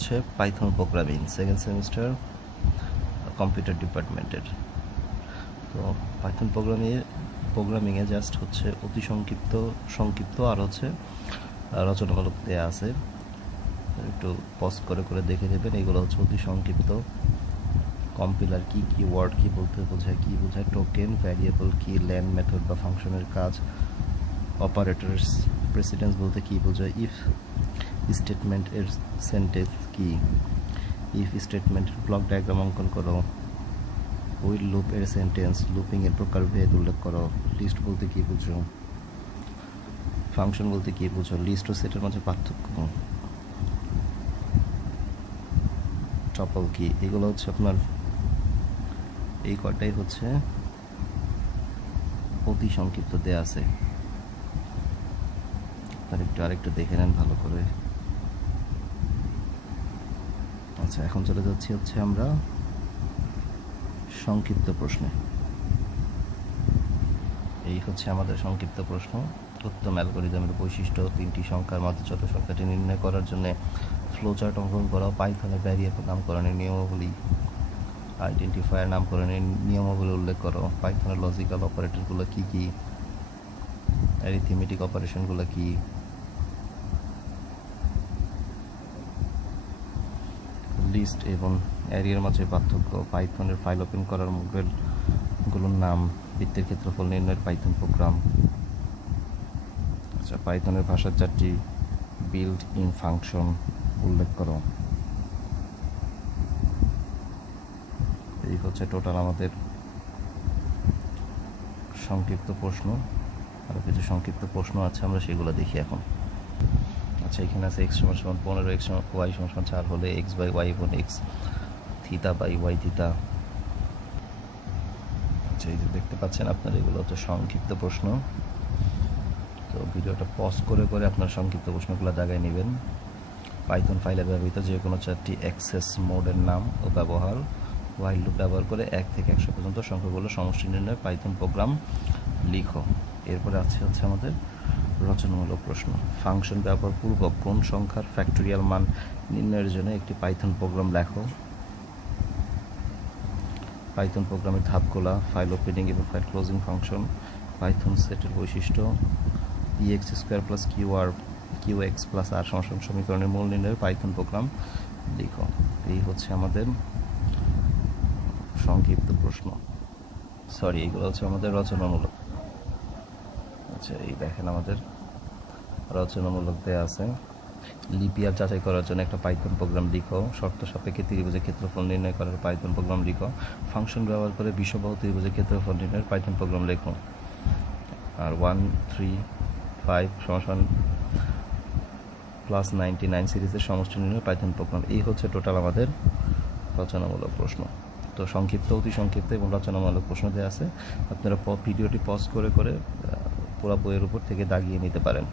হচ্ছে Python programming second semester computer ডিপার্টমেন্টের। তো পাইথন প্রোগ্রামিংয়ে জাস্ট হচ্ছে অতি সংক্ষিপ্ত আর হচ্ছে রচনামূলক দেওয়া আছে, একটু পজ করে করে দেখে নেবেন। এগুলো হচ্ছে অতি সংক্ষিপ্ত। কম্পিলার কি, ওয়ার্ড কি বলতে বোঝায়, কি বোঝায়, টোকেন, ভ্যারিয়েবল কি, ল্যান মেথড বা ফাংশনের কাজ, অপারেটরস, প্রেসিডেন্স বলতে কি বোঝায়, ইফ স্টেটমেন্ট এর সেন্টেন্স কি, ইফ স্টেটমেন্টের ব্লক ডায়াগ্রাম অঙ্কন করো, উইল লুপ এর সেন্টেন্স, লুপিং এর প্রকারভেদ উল্লেখ করো, লিস্ট বলতে কি বুঝো, ফাংশন বলতে কি বুঝো, লিস্ট ও সেটের মাঝে পার্থক্য, টপল কি। এগুলো হচ্ছে আপনার এই কটাই হচ্ছে অতি সংক্ষিপ্ত দেয়া আছে। আরেকটু দেখে নেন ভালো করে। আচ্ছা, এখন চলে যাচ্ছি হচ্ছে আমরা সংক্ষিপ্ত প্রশ্নে। এই হচ্ছে আমাদের সংক্ষিপ্ত প্রশ্ন। উত্তম অ্যালগরিদমের বৈশিষ্ট্য, তিনটি সংখ্যার মধ্যে ছোট সংখ্যাটি নির্ণয় করার জন্য ফ্লোচার্ট অঙ্কন করা, পাইথনের ভ্যারিয়েবল নামকরণের নিয়মাবলী, আইডেন্টিফায়ার নামকরণের নিয়মাবলী উল্লেখ করো, পাইথনের লজিক্যাল অপারেটরগুলো কি কি, অ্যারিথমেটিক অপারেশনগুলো কি, লিস্ট এবং অ্যারের মাঝে পার্থক্য, পাইথনের ফাইল ওপেন করার মডেলগুলোর নাম, বৃত্তের ক্ষেত্রফল নির্ণয়ের পাইথন প্রোগ্রাম। আচ্ছা, পাইথনের ভাষার চারটি বিল্ট ইন ফাংশন উল্লেখ করো। এই হচ্ছে টোটাল আমাদের সংক্ষিপ্ত প্রশ্ন। আরও কিছু সংক্ষিপ্ত প্রশ্ন আছে, আমরা সেগুলো দেখি এখন। আচ্ছা, এখানে আছে x = 15, x y = 4 হলে x বাই y এবং x থিতা বাই y থিতা। আচ্ছা, এই যে দেখতে পাচ্ছেন আপনারা, এগুলো হচ্ছে সংক্ষিপ্ত প্রশ্ন। তো ভিডিওটা পজ করে করে আপনার সংক্ষিপ্ত প্রশ্নগুলো দাগায় নেবেন। পাইথন ফাইলে ব্যবহৃত যে কোনো চারটি অ্যাক্সেস মোডের নাম ও ব্যবহার, হোয়াইল লুপ ব্যবহার করে 1 থেকে 100 পর্যন্ত সংখ্যাগুলো সমষ্টি নির্ণয় পাইথন প্রোগ্রাম লিখো। এরপরে হচ্ছে আমাদের রচনামূলক প্রশ্ন। ফাংশন ব্যবহার পূর্বক কোন সংখ্যার ফ্যাক্টোরিয়াল মান নির্ণয়ের জন্য একটি পাইথন প্রোগ্রাম লেখো। পাইথন প্রোগ্রামের ধাপগুলা, ফাইল ওপেনিং এবং ফাইল ক্লোজিং ফাংশন, পাইথন সেটের বৈশিষ্ট্য, ex² + qx + r সমীকরণের মূল নির্ণয়ের পাইথন প্রোগ্রাম লিখো। এই হচ্ছে আমাদের সংক্ষিপ্ত প্রশ্ন। এইগুলো হচ্ছে আমাদের রচনামূলক। আচ্ছা, এই দেখেন আমাদের রচনামূলক দেয়া আছে। লিপিয়ার যাচাই করার জন্য একটা পাইথন প্রোগ্রাম লিখো। শর্ত সাপেক্ষে ত্রিভুজের ক্ষেত্রফল নির্ণয় করার পাইথন প্রোগ্রাম লিখো। ফাংশন ব্যবহার করে বিষমবাহু ত্রিভুজের ক্ষেত্রফল নির্ণয়ের পাইথন প্রোগ্রাম লেখো। আর 1 3 5 + 99 সিরিজের সমষ্টি নির্ণয়ের পাইথন প্রোগ্রাম। এই হচ্ছে টোটাল আমাদের রচনামূলক প্রশ্ন। তো সংক্ষিপ্ত, অতি সংক্ষিপ্ত এবং রচনামূলক প্রশ্ন দেওয়া আছে। আপনারা ভিডিওটি পজ করে করে পুরো বইয়ের উপর থেকে দাগিয়ে নিতে পারেন।